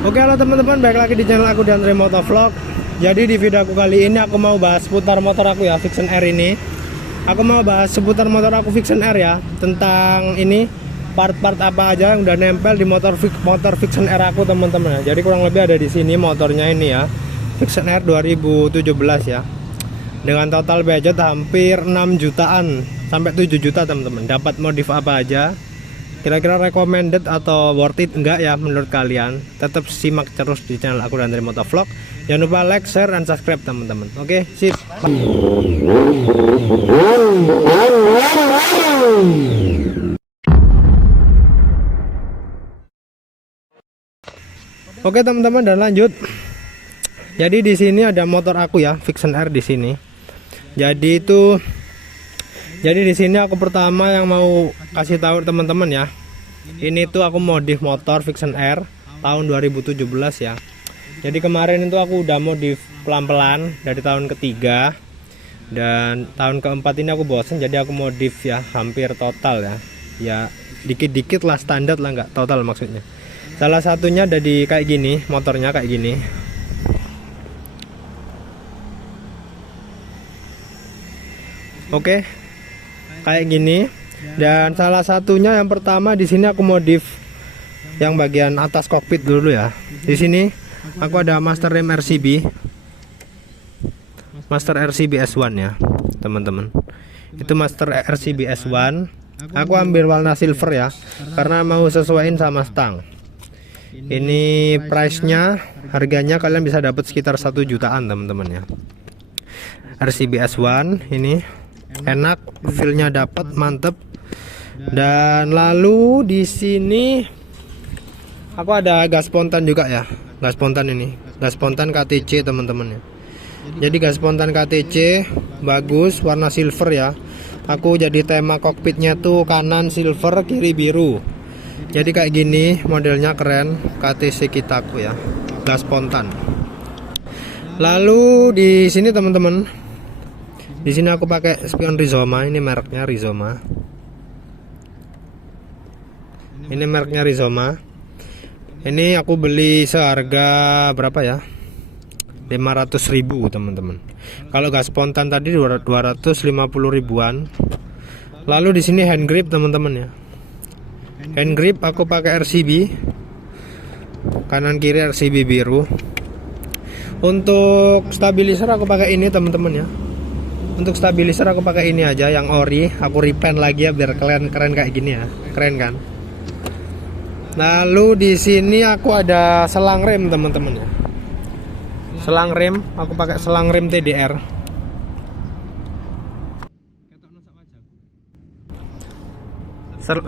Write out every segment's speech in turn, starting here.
Oke, halo teman-teman, balik lagi di channel aku Dandre Motovlog. Jadi di video aku kali ini aku mau bahas seputar motor aku ya, Vixion R ini. Aku mau bahas seputar motor aku Vixion R ya, tentang ini part-part apa aja yang udah nempel di motor Vixion R aku teman-teman ya. Jadi kurang lebih ada di sini motornya ini ya, Vixion R 2017 ya. Dengan total budget hampir 6 jutaan sampai 7 juta teman-teman. Dapat modif apa aja? Kira-kira recommended atau worth it enggak ya menurut kalian? Tetap simak terus di channel aku Dandre Motovlog. Jangan lupa like, share, dan subscribe teman-teman. Oke, sip. Oke teman-teman, dan lanjut. Jadi di sini ada motor aku ya, Vixion R di sini. Jadi di sini aku pertama yang mau kasih tahu teman-teman ya. Ini tuh aku modif motor Vixion R tahun 2017 ya. Jadi kemarin itu aku udah modif pelan-pelan dari tahun ketiga, dan tahun keempat ini aku bosen, jadi aku modif ya hampir total ya. Ya dikit-dikit lah, standar lah, nggak total maksudnya. Salah satunya ada di kayak gini, motornya kayak gini. Oke. Kayak gini, dan salah satunya yang pertama di sini aku modif yang bagian atas kokpit dulu ya. Di sini aku ada Master Rem RCB S1 ya teman-teman. Itu Master RCB S1. Aku ambil warna silver ya, karena mau sesuaiin sama stang. Ini price nya, harganya kalian bisa dapat sekitar 1 jutaan teman-teman ya. RCB S1 ini enak, feelnya dapat, mantep. Dan lalu di sini aku ada gas spontan juga ya, gas spontan ini, gas spontan KTC teman-teman ya. Jadi gas spontan KTC bagus, warna silver ya. Aku jadi tema kokpitnya tuh kanan silver, kiri biru. Jadi kayak gini modelnya, keren, KTC Kitaku ya, gas spontan. Lalu di sini teman-teman, di sini aku pakai spion Rizoma, ini mereknya Rizoma. Ini mereknya Rizoma. Ini aku beli seharga berapa ya? 500.000 teman-teman. Kalau gas spontan tadi 250 ribuan. Lalu di sini hand grip teman-teman ya. Hand grip aku pakai RCB. Kanan kiri RCB biru. Untuk stabilizer aku pakai ini teman-teman ya. Untuk stabilizer aku pakai ini aja yang ori, aku repaint lagi ya biar keren kayak gini ya. Keren kan? Lalu di sini aku ada selang rem teman-teman ya. Selang rem, aku pakai selang rem TDR.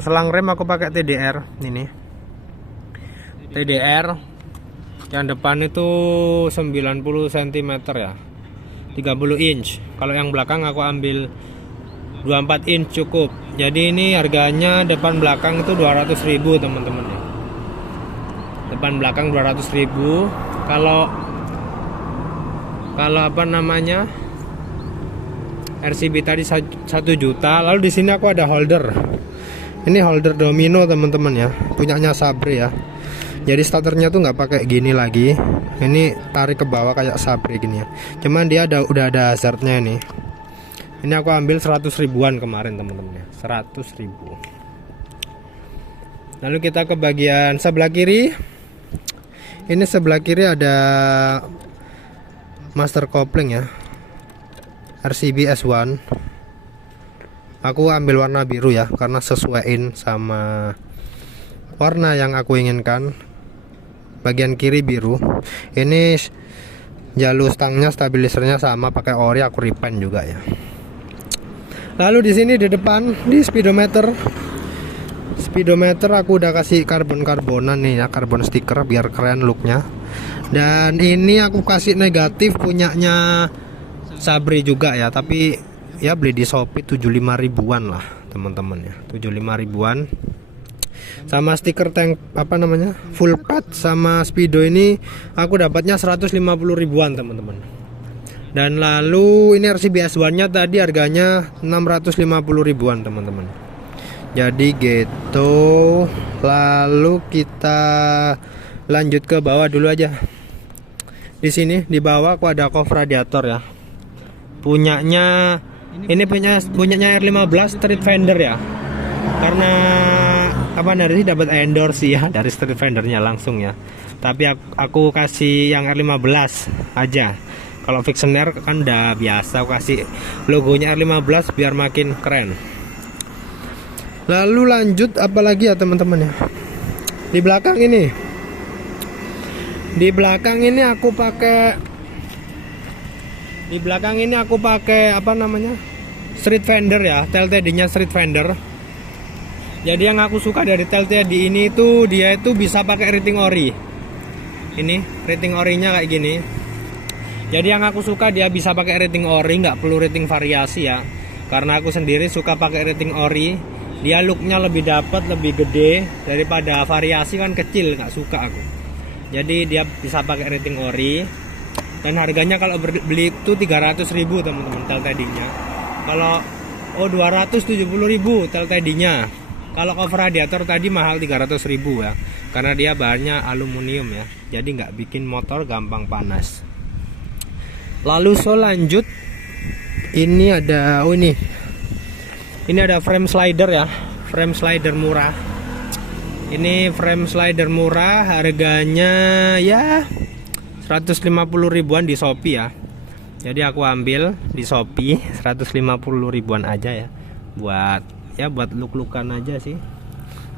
Selang rem aku pakai TDR ini. TDR yang depan itu 90 cm ya. 30 inch. Kalau yang belakang aku ambil 24 inch cukup. Jadi ini harganya depan belakang itu 200.000 teman-teman ya. Depan belakang 200.000. Kalau apa namanya, RCB tadi 1 juta. Lalu di sini aku ada holder. Ini holder domino teman-teman ya, punyanya Sabre ya. Jadi starternya tuh nggak pakai gini lagi. Ini tarik ke bawah kayak Sabre gini ya. Cuman dia udah ada hazardnya ini. Ini aku ambil 100 ribuan kemarin teman-teman ya. 100.000. Lalu kita ke bagian sebelah kiri. Ini sebelah kiri ada master kopling ya, RCB S1. Aku ambil warna biru ya, karena sesuaiin sama warna yang aku inginkan. Bagian kiri biru. Ini jalur stangnya, stabilisernya sama, pakai ori, aku repaint juga ya. Lalu di sini di depan di speedometer aku udah kasih karbon-karbonan nih ya, karbon stiker biar keren looknya. Dan ini aku kasih negatif punyanya Sabre juga ya, tapi ya beli di Shopee 75 ribuan lah teman-teman ya, 75 ribuan. Sama stiker tank apa namanya, full pad sama speedo ini aku dapatnya 150 ribuan teman-teman. Dan lalu ini RCB S1 nya tadi harganya 650 ribuan teman-teman. Jadi gitu. Lalu kita lanjut ke bawah dulu aja. Di sini di bawah aku ada cover radiator ya. Punyanya punyanya R15 Street Fender ya. Karena kapan hari dapat endorse ya dari Street Fendernya langsung ya. Tapi aku kasih yang R15 aja. Kalau Vixener kan udah biasa, aku kasih logonya R15 biar makin keren. Lalu lanjut apalagi ya teman-teman ya. Di belakang ini aku pakai apa namanya? Street Fender ya, TLTD-nya Street Fender. Jadi yang aku suka dari TLTD ini tuh dia itu bisa pakai rating ori. Ini rating orinya kayak gini. Jadi yang aku suka dia bisa pakai rating ori, nggak perlu rating variasi ya. Karena aku sendiri suka pakai rating ori. Dia looknya lebih dapat, lebih gede daripada variasi kan kecil, nggak suka aku. Jadi dia bisa pakai rating ori. Dan harganya kalau beli itu 300.000 teman-teman TLTD-nya. Kalau 270.000 TLTD-nya. Kalau cover radiator tadi mahal 300.000 ya. Karena dia bahannya aluminium ya. Jadi nggak bikin motor gampang panas. Lalu lanjut ini ada ini ada frame slider ya, frame slider murah. Ini frame slider murah, harganya ya 150 ribuan di Shopee ya. Jadi aku ambil di Shopee 150 ribuan aja ya, buat look-lookan aja sih.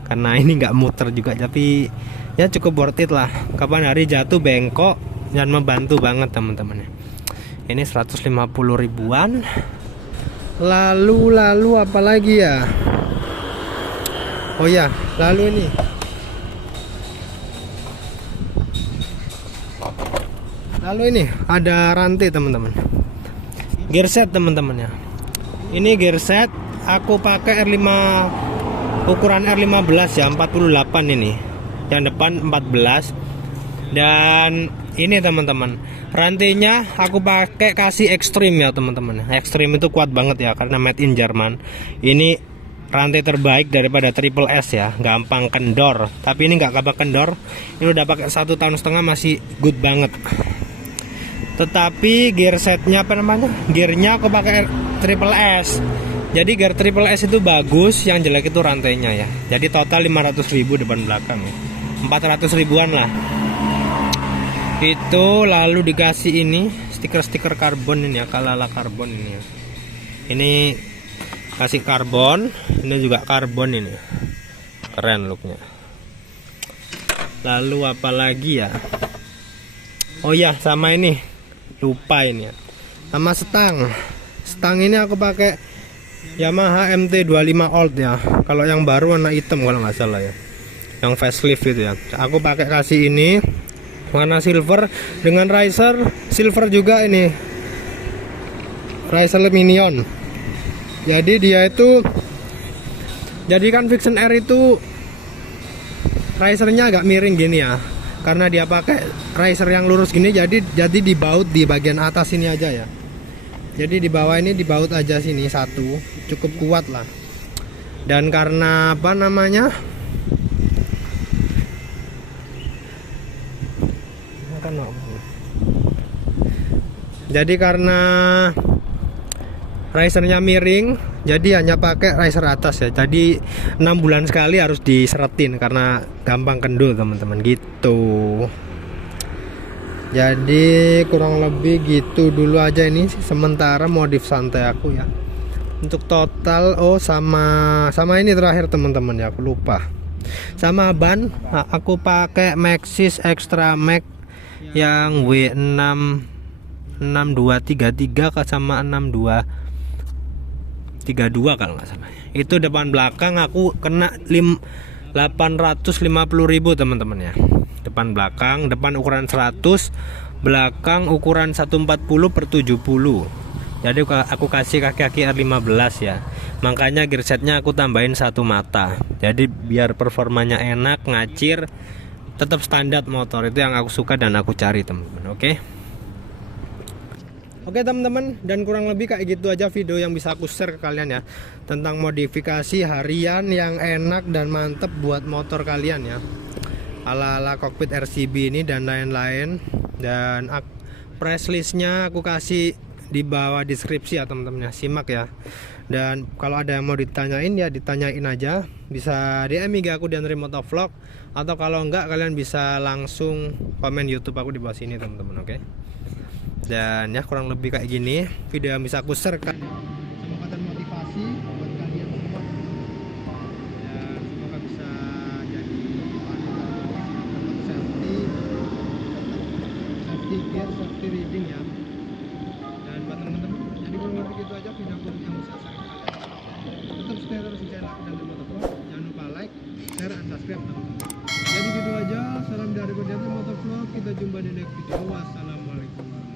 Karena ini nggak muter juga, tapi ya cukup worth it lah. Kapan hari jatuh bengkok dan membantu banget teman-teman. Ini 150 ribuan. Lalu apa lagi ya? Oh ya, lalu ini ada rantai teman-teman. Gear set teman-teman ya. Ini gear set aku pakai R5 ukuran R15 ya, 48 ini. Yang depan 14. Dan ini teman-teman, rantainya aku pakai kasih ekstrim ya teman-teman. Ekstrim itu kuat banget ya karena made in Jerman. Ini rantai terbaik daripada Triple S ya, gampang kendor. Tapi ini nggak gampang kendor. Ini udah pakai 1,5 tahun masih good banget. Tetapi gear setnya apa namanya? Gearnya aku pakai Triple S. Jadi gear Triple S itu bagus, yang jelek itu rantainya ya. Jadi total 500.000 depan belakang ya. 400 ribuan lah. Itu lalu dikasih ini stiker karbon ini ya, Kalala karbon ini ya. Ini kasih karbon, ini juga karbon ini. Keren looknya. Lalu apa lagi ya? Oh ya, sama ini. Lupa ini ya. Sama stang ini aku pakai Yamaha MT25 Old ya. Kalau yang baru warna hitam kalau nggak salah ya. Yang facelift gitu ya. Aku pakai kasih ini warna silver dengan riser silver juga ini. Riser minion. Jadi dia itu, jadi kan Vixen R itu risernya agak miring gini ya. Karena dia pakai riser yang lurus gini, jadi dibaut di bagian atas ini aja ya. Jadi di bawah ini dibaut aja sini satu, cukup kuat lah. Dan karena apa namanya? Jadi karena risernya miring, jadi hanya pakai riser atas ya. Jadi 6 bulan sekali harus diseretin karena gampang kendul teman-teman gitu. Jadi kurang lebih gitu dulu aja ini sementara modif santai aku ya. Untuk total sama ini terakhir teman-teman ya, aku lupa. Sama ban aku pakai Maxxis Extra Max yang W6 6233 sama 6232 kalau nggak salah. Itu depan belakang aku kena 850.000 teman-teman ya. Depan belakang, depan ukuran 100, belakang ukuran 140/70. Jadi aku kasih kaki-kaki R15 ya. Makanya gear setnya aku tambahin satu mata. Jadi biar performanya enak, ngacir, tetap standar motor. Itu yang aku suka dan aku cari teman-teman. Oke teman-teman, dan kurang lebih kayak gitu aja video yang bisa aku share ke kalian ya, tentang modifikasi harian yang enak dan mantep buat motor kalian ya. ala-ala cockpit RCB ini dan lain-lain. Dan price listnya aku kasih di bawah deskripsi ya teman-teman ya, simak ya. Dan kalau ada yang mau ditanyain ya ditanyain aja, bisa DM IG aku dan Remote Vlog, atau kalau enggak kalian bisa langsung komen YouTube aku di bawah sini teman-teman, oke? Dan ya kurang lebih kayak gini video yang bisa aku share kan, semoga termotivasi buat kalian semua, dan semoga bisa jadi safety gear, safety reading ya. Dan buat teman-teman, jadi kurang lebih gitu aja video aku yang bisa share ke kalian. Tetap stay terus di channel aku dan Remote Vlog, jangan lupa like, share, dan subscribe teman-teman. Jadi gitu aja, salam dari Remote Vlog, kita jumpa di next video. Wassalamualaikum warahmatullahi wabarakatuh.